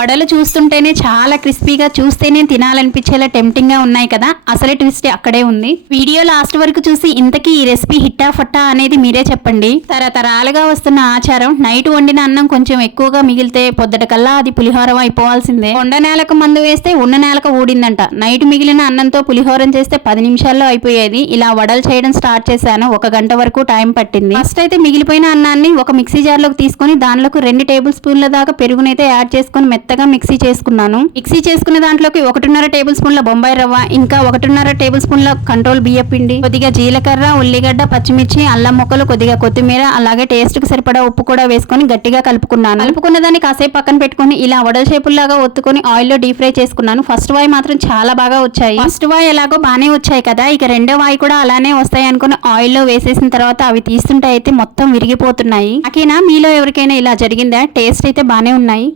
వడలు చూస్తుంటేనే చాలా క్రిస్పీగా చూస్తేనే తినాలనిపించేలా టెంప్టింగ్గా ఉన్నాయి కదా. అసలే ట్విస్ట్ అక్కడే ఉంది. వీడియో లాస్ట్ వరకు చూసి ఇంతకీ ఈ రెసిపీ హిట్టా ఫట్టా అనేది మీరే చెప్పండి. తరతరాలుగా వస్తున్న ఆచారం నైట్ వండిన అన్నం కొంచెం ఎక్కువగా మిగిలితే పొద్దుటకల్లా అది పులిహోరం అయిపోవాల్సిందే. కొండ నేలకు మందు వేస్తే ఉన్న నేలకు ఊడిందంట. నైట్ మిగిలిన అన్నంతో పులిహోరం చేస్తే పది నిమిషాల్లో అయిపోయేది. ఇలా వడలు చేయడం స్టార్ట్ చేశాను. ఒక గంట వరకు టైం పట్టింది. ఫస్ట్ అయితే మిగిలిపోయిన అన్నాన్ని ఒక మిక్సీ జార్లోకి తీసుకొని దానిలోకి రెండు టేబుల్ స్పూన్ల దాకా పెరుగునైతే యాడ్ చేసుకొని మెత్తగా మిక్సీ చేసుకున్నాను. మిక్సీ చేసుకున్న దాంట్లోకి ఒకటిన్నర టేబుల్ స్పూన్ల బొంబాయి రవ్వ ఇంకా ఒకటిన్నర టేబుల్ స్పూన్ల కంట్రోల్ బియ్య పిండి కొద్దిగా జీలకర్ర ఉల్లిగడ్డ పచ్చిమిర్చి అల్లం ముక్కలు కొద్దిగా కొత్తిమీర అలాగే టేస్ట్కి సరిపడా ఉప్పు కూడా వేసుకొని గట్టిగా కలుపుకున్నాను. కలుపుకున్న దాన్ని కాసేపు పక్కన పెట్టుకొని ఇలా వడల షేపుల్లాగా ఒత్తుకొని ఆయిల్లో డీప్ ఫ్రై చేసుకున్నాను. ఫస్ట్ వాయి మాత్రం చాలా బాగా వచ్చాయి. ఫస్ట్ వాయి ఎలాగో బాగానే వచ్చాయి కదా. ఇక రెండో వాయి కూడా అలానే వస్తాయి అనుకుని ఆయిల్లో వేసేసిన తర్వాత అవి తీస్తుంటే అయితే మొత్తం విరిగిపోతున్నాయి. అకేనా మీలో ఎవరికైనా ఇలా జరిగిందా? టేస్ట్ అయితే బాగానే ఉన్నాయి.